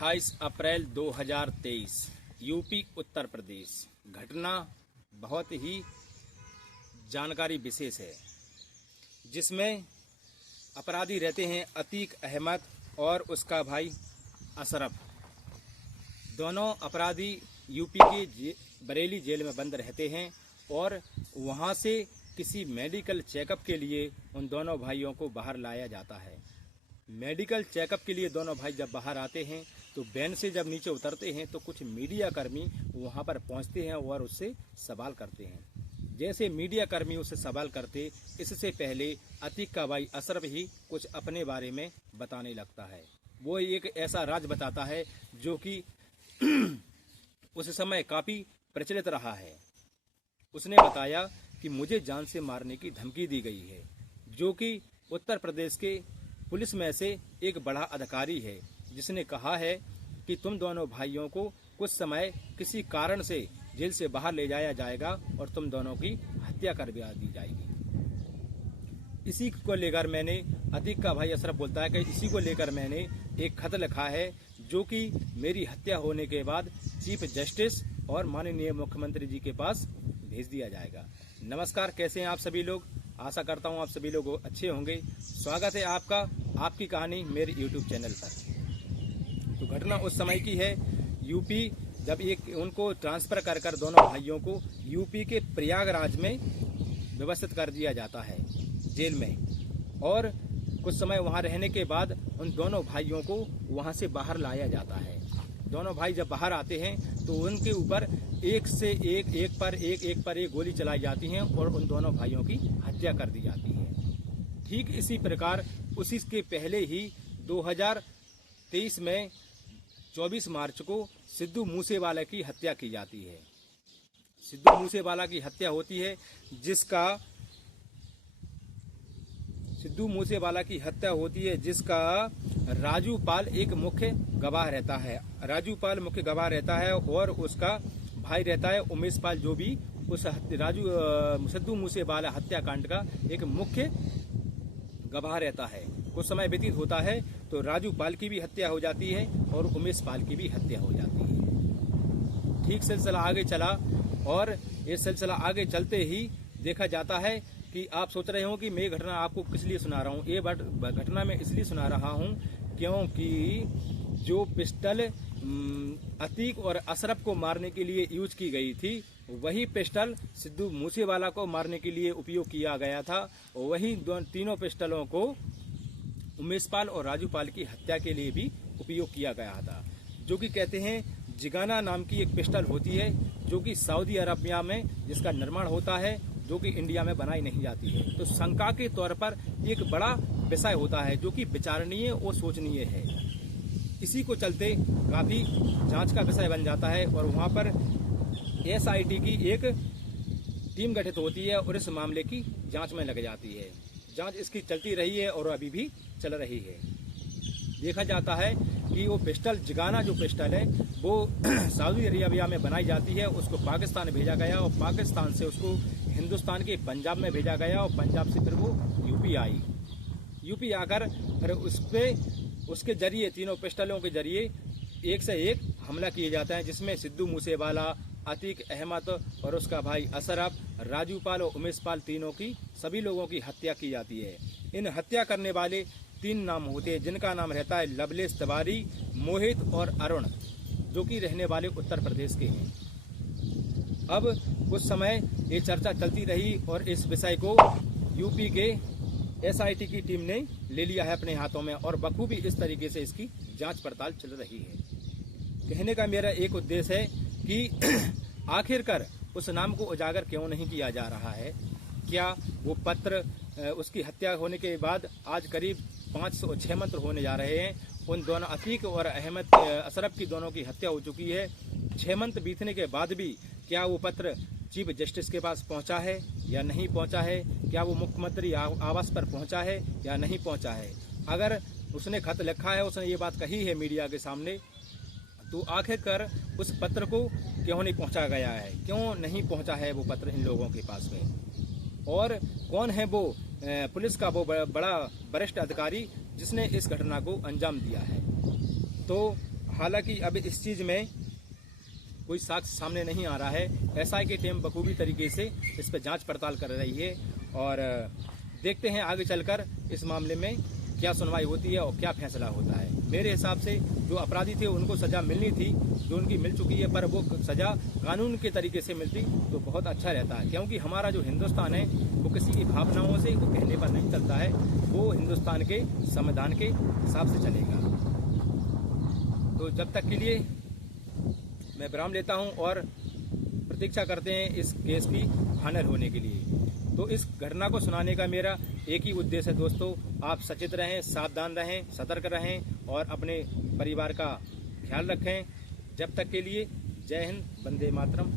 28 अप्रैल 2023 UP Uttar Pradesh. घटना बहुत ही जानकारी विशेष है, जिसमें अपराधी रहते हैं अतीक अहमद और उसका भाई अशरफ। दोनों अपराधी यूपी के बरेली जेल में बंद रहते हैं और वहां से किसी मेडिकल चेकअप के लिए उन दोनों भाइयों को बाहर लाया जाता है। मेडिकल चेकअप के लिए दोनों भाई जब बाहर आते हैं तो वैन से जब नीचे उतरते हैं तो कुछ मीडिया कर्मी वहां पर पहुंचते हैं और उससे सवाल करते हैं। जैसे मीडिया कर्मी उससे सवाल करते, इससे पहले अतीक का भाई अशरफ ही कुछ अपने बारे में बताने लगता है। वो एक ऐसा राज बताता है जो कि उस समय काफ़ी प्रचलित रहा है। उसने बताया कि मुझे जान से मारने की धमकी दी गई है, जो कि उत्तर प्रदेश के पुलिस में से एक बड़ा अधिकारी है, जिसने कहा है कि तुम दोनों भाइयों को कुछ समय किसी कारण से जेल से बाहर ले जाया जाएगा और तुम दोनों की हत्या कर दी जाएगी। इसी को लेकर मैंने, अतीक का भाई अशरफ बोलता है कि इसी को लेकर मैंने एक खत लिखा है, जो कि मेरी हत्या होने के बाद चीफ जस्टिस और माननीय मुख्यमंत्री जी के पास भेज दिया जाएगा। नमस्कार, कैसे हैं आप सभी लोग? आशा करता हूं आप सभी लोग अच्छे होंगे। स्वागत है आपका आपकी कहानी मेरे YouTube चैनल पर। तो घटना उस समय की है, यूपी जब उनको ट्रांसफर कर दोनों भाइयों को यूपी के प्रयागराज में व्यवस्थित कर दिया जाता है जेल में, और कुछ समय वहां रहने के बाद उन दोनों भाइयों को वहां से बाहर लाया जाता है। दोनों भाई जब बाहर आते हैं तो उनके ऊपर एक पर एक गोली चलाई जाती है और उन दोनों भाइयों की हत्या कर दी जाती है। ठीक इसी प्रकार उसी के पहले ही 2023 में 24 मार्च को सिद्धू मूसेवाला की हत्या की जाती है। सिद्धू मूसेवाला की हत्या होती है, जिसका राजू पाल एक मुख्य गवाह रहता है। राजू पाल मुख्य गवाह रहता है और उसका भाई रहता है उमेश पाल, जो भी उस सिद्धू मूसेवाला हत्याकांड का एक मुख्य गवाह रहता है। कुछ समय व्यतीत होता है तो राजू पाल की भी हत्या हो जाती है और उमेश पाल की भी हत्या हो जाती है। ठीक सिलसिला आगे चला और ये सिलसिला आगे चलते ही देखा जाता है कि आप सोच रहे हो कि मैं घटना आपको किस लिए सुना रहा हूँ। ये घटना मैं इसलिए सुना रहा हूँ क्योंकि जो पिस्टल अतीक और अशरफ को मारने के लिए यूज की गई थी, वही पिस्टल सिद्धू मूसेवाला को मारने के लिए उपयोग किया गया था। वही तीनों पिस्टलों को उमेश पाल और राजू पाल की हत्या के लिए भी उपयोग किया गया था। जो कि कहते हैं जिगाना नाम की एक पिस्टल होती है, जो कि सऊदी अरबिया में जिसका निर्माण होता है, जो कि इंडिया में बनाई नहीं जाती है। तो शंका के तौर पर एक बड़ा विषय होता है, जो कि विचारणीय और सोचनीय है। इसी को चलते काफी जांच का विषय बन जाता है और वहां पर SIT की एक टीम गठित होती है और इस मामले की जांच में लग जाती है। जांच इसकी चलती रही है और अभी भी चल रही है। देखा जाता है कि वो पिस्टल जिगाना जो पिस्टल है वो सऊदी अरेबिया में बनाई जाती है, उसको पाकिस्तान भेजा गया और पाकिस्तान से उसको हिंदुस्तान के पंजाब में भेजा गया और पंजाब से फिर वो यूपी आई। यूपी आकर फिर उसके जरिए, तीनों पिस्टलों के जरिए एक से एक हमला किए जाते हैं, जिसमें सिद्धू मूसेवाला, अतीक अहमद और उसका भाई अशरफ, राजू पाल और उमेश पाल, तीनों की, सभी लोगों की हत्या की जाती है। इन हत्या करने वाले 3 नाम होते हैं, जिनका नाम रहता है लवलेश तिवारी, मोहित और अरुण, जो कि रहने वाले उत्तर प्रदेश के हैं। अब कुछ समय ये चर्चा चलती रही और इस विषय को यूपी के SIT की टीम ने ले लिया है अपने हाथों में और बखूबी इस तरीके से इसकी जांच पड़ताल चल रही है। कहने का मेरा एक उद्देश्य है कि आखिरकार उस नाम को उजागर क्यों नहीं किया जा रहा है। क्या वो पत्र, उसकी हत्या होने के बाद आज करीब 506 मंत्र होने जा रहे हैं। उन दोनों अतीक और अशरफ की दोनों की हत्या हो चुकी है। 6 मंत्र बीतने के बाद भी क्या वो पत्र चीफ जस्टिस के पास पहुंचा है या नहीं पहुंचा है? क्या वो मुख्यमंत्री आवास पर पहुंचा है या नहीं पहुंचा है? अगर उसने खत लिखा है, उसने ये बात कही है मीडिया के सामने, तो आखिरकार उस पत्र को क्यों नहीं पहुंचा गया है? क्यों नहीं पहुंचा है वो पत्र इन लोगों के पास में? और कौन है वो पुलिस का वो बड़ा वरिष्ठ अधिकारी जिसने इस घटना को अंजाम दिया है? तो हालांकि अब इस चीज में कोई साक्ष्य सामने नहीं आ रहा है। एसआई की टीम बखूबी तरीके से इस पर जांच पड़ताल कर रही है और देखते हैं आगे चलकर इस मामले में क्या सुनवाई होती है और क्या फैसला होता है। मेरे हिसाब से जो अपराधी थे उनको सजा मिलनी थी, जो उनकी मिल चुकी है, पर वो सजा कानून के तरीके से मिलती तो बहुत अच्छा रहता है। क्योंकि हमारा जो हिंदुस्तान है वो किसी की भावनाओं से वो कहने पर नहीं चलता है, वो हिंदुस्तान के संविधान के हिसाब से चलेगा। तो जब तक के लिए मैं विराम लेता हूं और प्रतीक्षा करते हैं इस केस की फाइनल होने के लिए। तो इस घटना को सुनाने का मेरा एक ही उद्देश्य है दोस्तों, आप सचेत रहें, सावधान रहें, सतर्क रहें और अपने परिवार का ख्याल रखें। जब तक के लिए जय हिंद, वंदे मातरम।